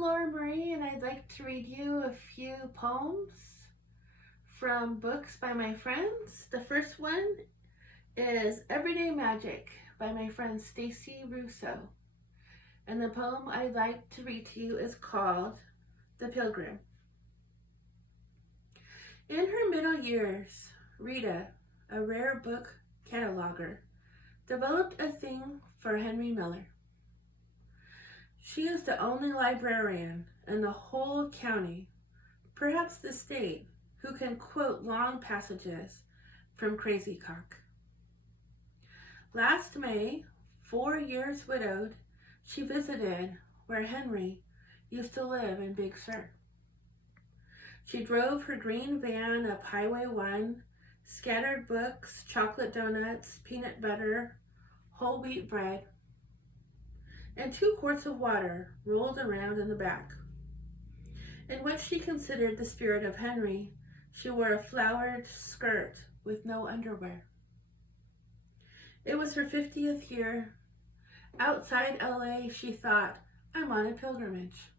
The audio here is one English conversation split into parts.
I'm Laura Marie, and I'd like to read you a few poems from books by my friends. The first one is Everyday Magic by my friend Stacy Russo. And the poem I'd like to read to you is called The Pilgrim. In her middle years, Rita, a rare book cataloger, developed a thing for Henry Miller. She is the only librarian in the whole county, perhaps the state, who can quote long passages from Crazy Cock. Last May, 4 years widowed, she visited where Henry used to live in Big Sur. She drove her green van up Highway 1, scattered books, chocolate donuts, peanut butter, whole wheat bread, and 2 quarts of water rolled around in the back. In what she considered the spirit of Henry, she wore a flowered skirt with no underwear. It was her 50th year. Outside LA, she thought, I'm on a pilgrimage.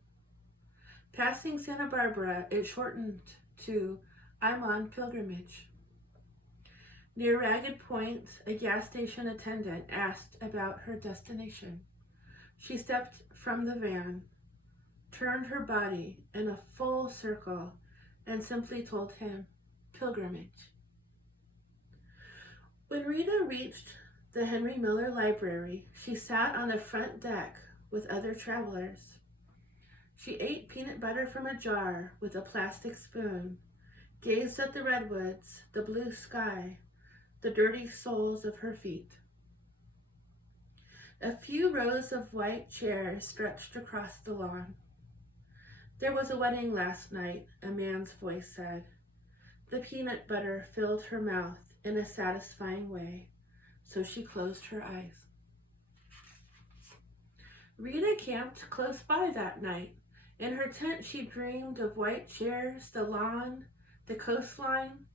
Passing Santa Barbara, it shortened to, I'm on pilgrimage. Near Ragged Point, a gas station attendant asked about her destination. She stepped from the van, turned her body in a full circle, and simply told him, pilgrimage. When Rita reached the Henry Miller Library, she sat on the front deck with other travelers. She ate peanut butter from a jar with a plastic spoon, gazed at the redwoods, the blue sky, the dirty soles of her feet. A few rows of white chairs stretched across the lawn. There was a wedding last night, a man's voice said. The peanut butter filled her mouth in a satisfying way, so she closed her eyes. Rita camped close by that night. In her tent, she dreamed of white chairs, the lawn, the coastline.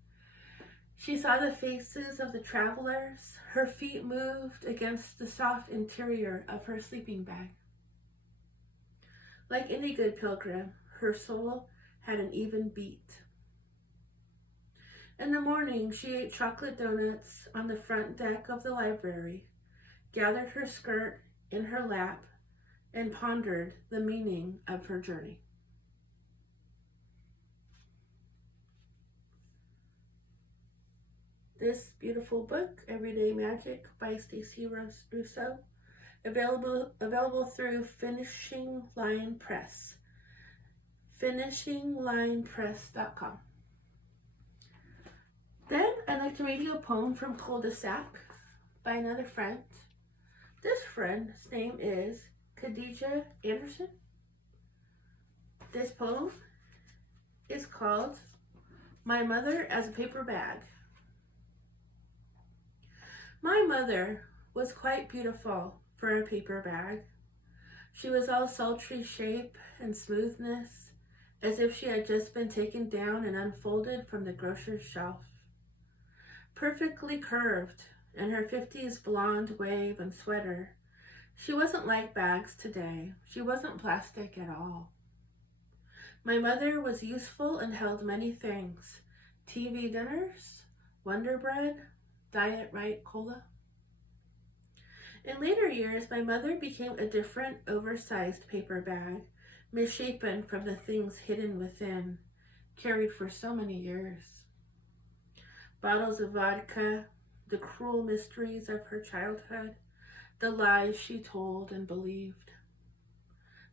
She saw the faces of the travelers. Her feet moved against the soft interior of her sleeping bag. Like any good pilgrim, her soul had an even beat. In the morning, she ate chocolate donuts on the front deck of the library, gathered her skirt in her lap, and pondered the meaning of her journey. This beautiful book, Everyday Magic by Stacy Russo, available through Finishing Line Press, finishinglinepress.com. Then I'd like to read you a poem from Culdesac by another friend. This friend's name is Khadija Anderson. This poem is called My Mother as a Paper Bag. My mother was quite beautiful for a paper bag. She was all sultry shape and smoothness, as if she had just been taken down and unfolded from the grocer's shelf. Perfectly curved in her 50s blonde wave and sweater, she wasn't like bags today. She wasn't plastic at all. My mother was useful and held many things: TV dinners, Wonder Bread, Diet Right Cola. In later years, my mother became a different, oversized paper bag, misshapen from the things hidden within, carried for so many years. Bottles of vodka, the cruel mysteries of her childhood, the lies she told and believed,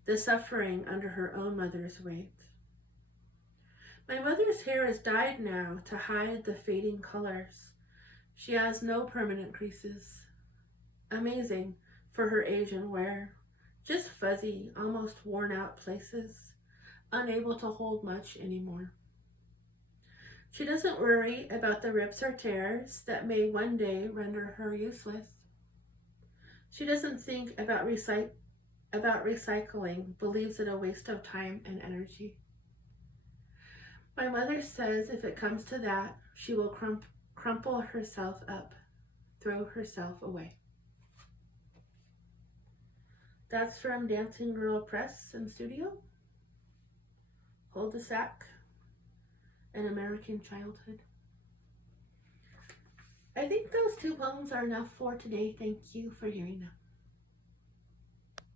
the suffering under her own mother's weight. My mother's hair is dyed now to hide the fading colors. She has no permanent creases. Amazing for her age and wear. Just fuzzy, almost worn out places, unable to hold much anymore. She doesn't worry about the rips or tears that may one day render her useless. She doesn't think about recycling, believes it a waste of time and energy. My mother says if it comes to that, she will crumple herself up, throw herself away. That's from Dancing Girl Press and Studio. Culdesac, An American Childhood. I think those two poems are enough for today. Thank you for hearing them.